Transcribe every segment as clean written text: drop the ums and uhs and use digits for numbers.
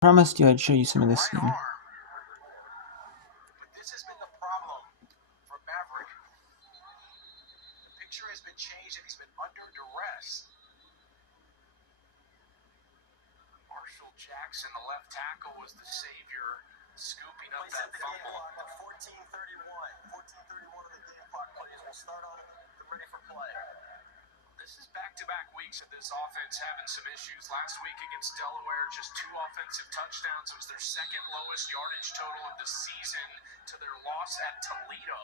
Promised you I'd show you some of this game. But this has been the problem for Maverick. The picture has been changed and he's been under duress. Marshall Jackson, the left tackle, was the savior, scooping up that fumble. 14:31 of the game clock plays. We'll start on the ready for play. This is back-to-back weeks of this offense having some issues. Last week against Delaware, just 2 offensive touchdowns. It was their second lowest yardage total of the season to their loss at Toledo.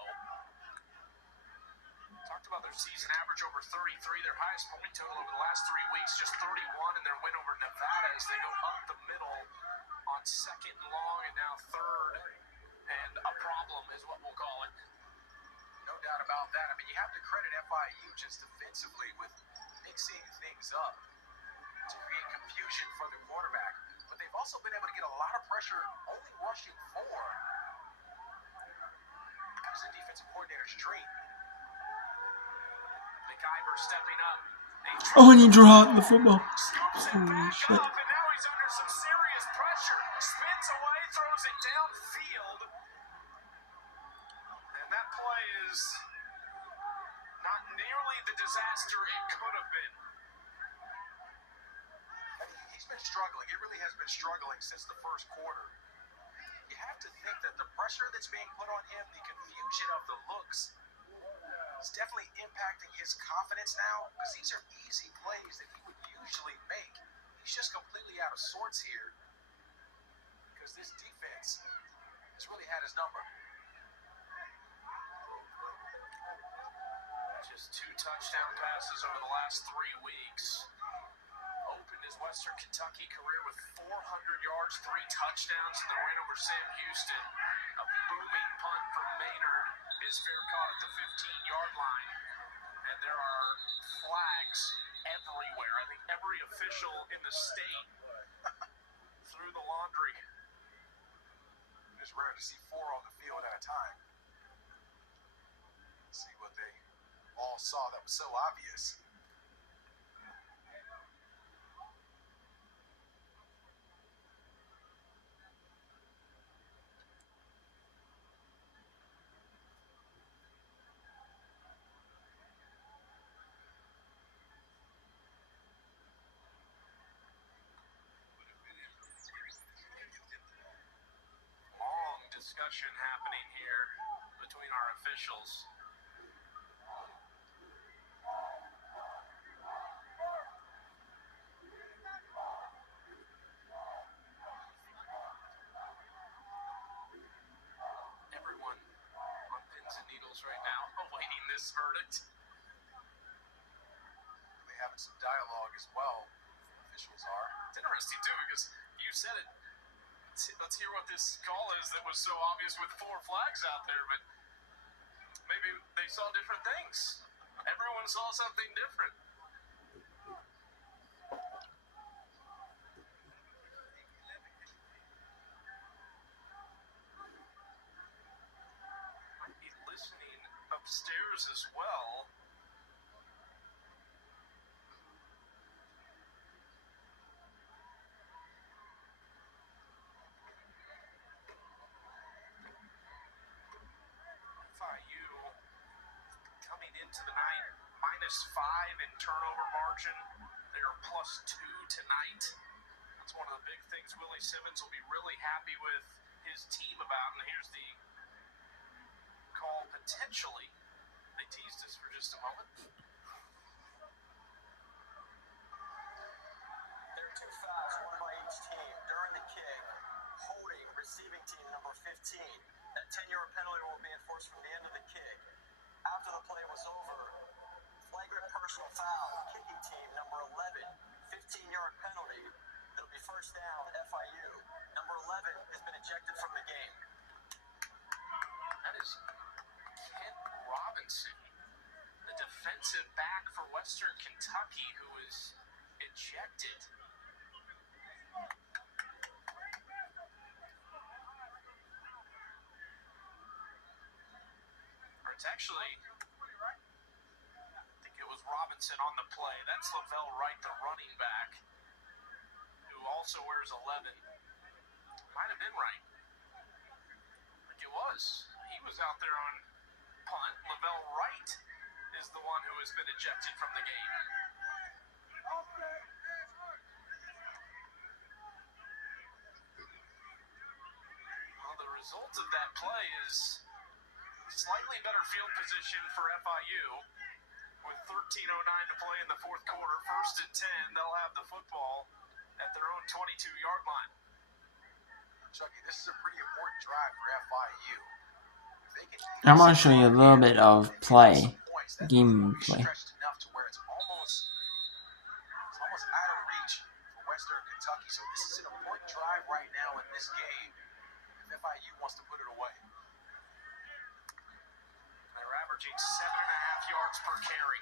Talked about their season average over 33. Their highest point total over the last 3 weeks, just 31, and their win over Nevada as they go up the middle on 2nd and long and now 3rd. And a problem is what we'll call it. No doubt about that. I mean, you have to credit FIU just defensively with mixing things up to create confusion for the quarterback. But they've also been able to get a lot of pressure, only rushing 4. That was the defensive coordinator's dream. McIver stepping up. Oh, and he drew out the football. Scoops it back up, and now he's under some serious pressure. Spins away, throws it downfield. And that play is not nearly the disaster it could have been. He's been struggling. He really has been struggling since the first quarter. You have to think that the pressure that's being put on him, the confusion of the looks, is definitely impacting his confidence now, because these are easy plays that he would usually make. He's just completely out of sorts here because this defense has really had his number. Just 2 touchdown passes over the last 3 weeks. Opened his Western Kentucky career with 400 yards, 3 touchdowns in the win over Sam Houston. A booming punt from Maynard is fair caught at the 15-yard line. And there are flags everywhere. I think every official in the state threw the laundry. It's rare to see 4 on the field at a time. Let's see what they all saw that was so obvious. Long discussion happening here between our officials. Everyone on pins and needles right now awaiting this verdict. They having some dialogue as well. Officials are. It's interesting too because you said it. Let's hear what this call is that was so obvious with 4 flags out there, but maybe they saw different things. Everyone saw something different. Might be listening upstairs as well. FIU coming into the night -5 in turnover margin. They are +2 tonight. That's one of the big things Willie Simmons will be really happy with his team about. And here's the call potentially. They teased us for just a moment. There are 2 fouls, 1 by each team. During the kick, holding receiving team number 15. That 10-yard penalty will be enforced from the end of the kick. After the play was over, flagrant personal foul, kicking team number 11, 15-yard penalty. It'll be first down, FIU. Number 11 has been ejected from the game. That is Kent Robinson, the defensive back for Western Kentucky, who is ejected. Or it's actually, I think it was Robinson on the play. That's Lavelle Wright, the running back, who also wears 11. was. He was out there on punt. Lavelle Wright is the one who has been ejected from the game. Well, the result of that play is slightly better field position for FIU. With 13:09 to play in the fourth quarter, 1st and 10, they'll have the football at their own 22-yard line. Chucky, this is a pretty important drive for FIU. I'm going to show you a little bit of play, game play. Enough to where it's almost out of reach for Western Kentucky. So this is an important drive right now in this game if FIU wants to put it away. They're averaging 7.5 yards per carry.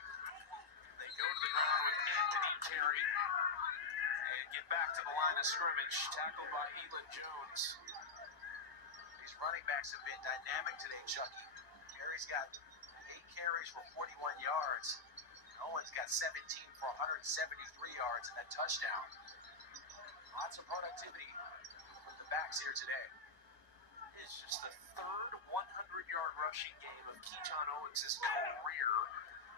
They go to the ground with Anthony Terry and get back to the line of scrimmage, tackled by Elon Jones. These running backs have been dynamic today, Chucky. Terry's got 8 carries for 41 yards. Owen's got 17 for 173 yards and a touchdown. Lots of productivity with the backs here today. It's just the third 100-yard rushing game of Keyshawn Owens' career.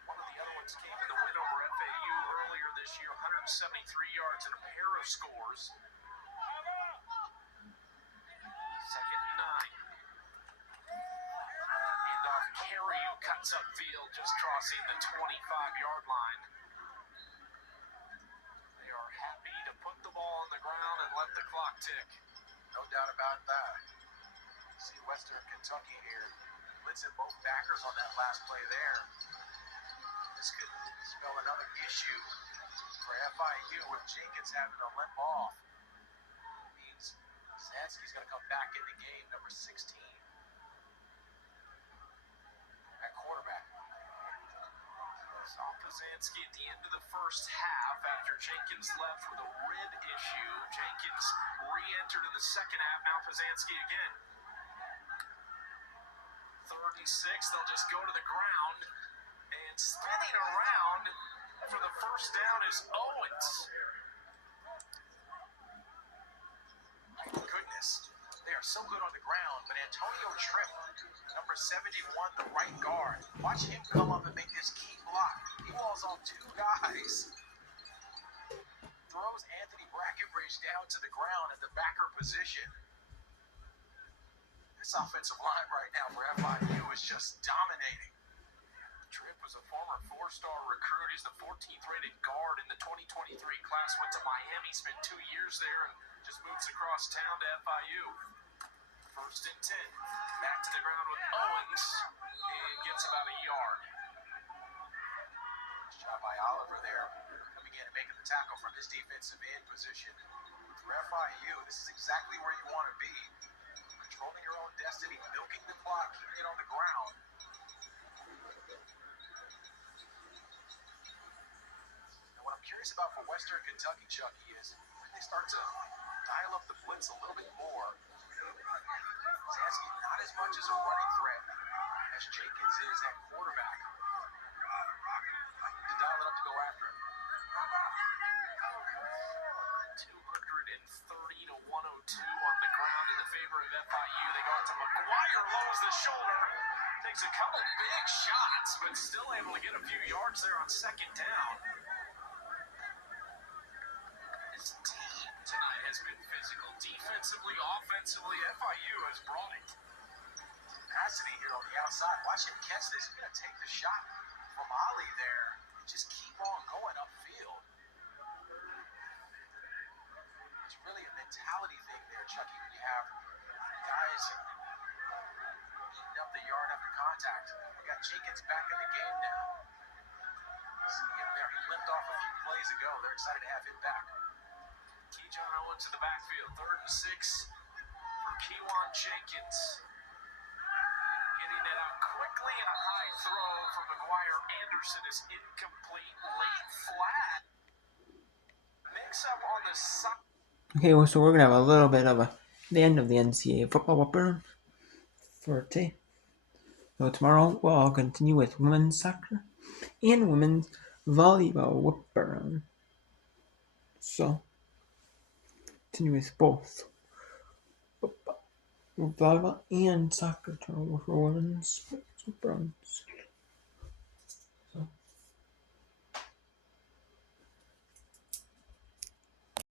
One of the other ones came in the win over FAU earlier this year, 173 yards and a pair of scores. 2nd and 9. Handoff Carey, who cuts upfield, just crossing the 25-yard line. They are happy to put the ball on the ground and let the clock tick. No doubt about that. See Western Kentucky here. Blitzing both backers on that last play there. This could spell another issue for FIU with Jenkins having to limp off. It means Zansky's going to come back in the game, number 16. At quarterback. Saw Kazansky at the end of the first half after Jenkins left with a rib issue. Jenkins re-entered in the second half. Now Kazansky again. 36, they'll just go to the ground, and spinning around for the first down is Owens. My goodness, they are so good on the ground, but Antonio Tripp, number 71, the right guard, watch him come up and make this key block. He walls on 2 guys. Throws Anthony Brackenbridge down to the ground at the backer position. This offensive line right now for FIU is just dominating. Tripp was a former 4-star recruit. He's the 14th rated guard in the 2023 class. Went to Miami, spent 2 years there, and just moves across town to FIU. 1st and 10. Back to the ground with Owens, and gets about a yard. Nice job by Oliver there, coming in and making the tackle from his defensive end position. For FIU, this is exactly where you want to be. Controlling your own destiny, milking the clock, keeping it on the ground. And what I'm curious about for Western Kentucky, Chucky, is when they start to dial up the blitz a little bit more. Zansky not as much as a running threat as Jenkins is at quarterback. To dial it up to go after him. 230 to 102 on the ground in the favor of FIU. They go out to McGuire, lowers the shoulder, takes a couple big shots, but still able to get a few yards there on 2nd down. This team tonight has been physical. Defensively, offensively, FIU has brought it. Capacity here on the outside. Watch him catch this. He's going to take the shot from Ollie there and just keep on going upfield. It's really a mentality thing there, Chucky, when you have guys eating up the yard after contact. We got Jenkins back in the game now. See him there. He limped off a few plays ago. They're excited to have him back. Keyshawn Owens to the backfield. 3rd and 6 for Kewan Jenkins. Getting it out quickly, and a high throw from McGuire. Anderson is incomplete. Late flat. Mix up on the side. Okay, well, so we're going to have a little bit of the end of the NCAA football whopper for today. So tomorrow we'll continue with women's soccer and women's volleyball whopper. So, continue with both. volleyball and soccer turnover for women's sports with bronze.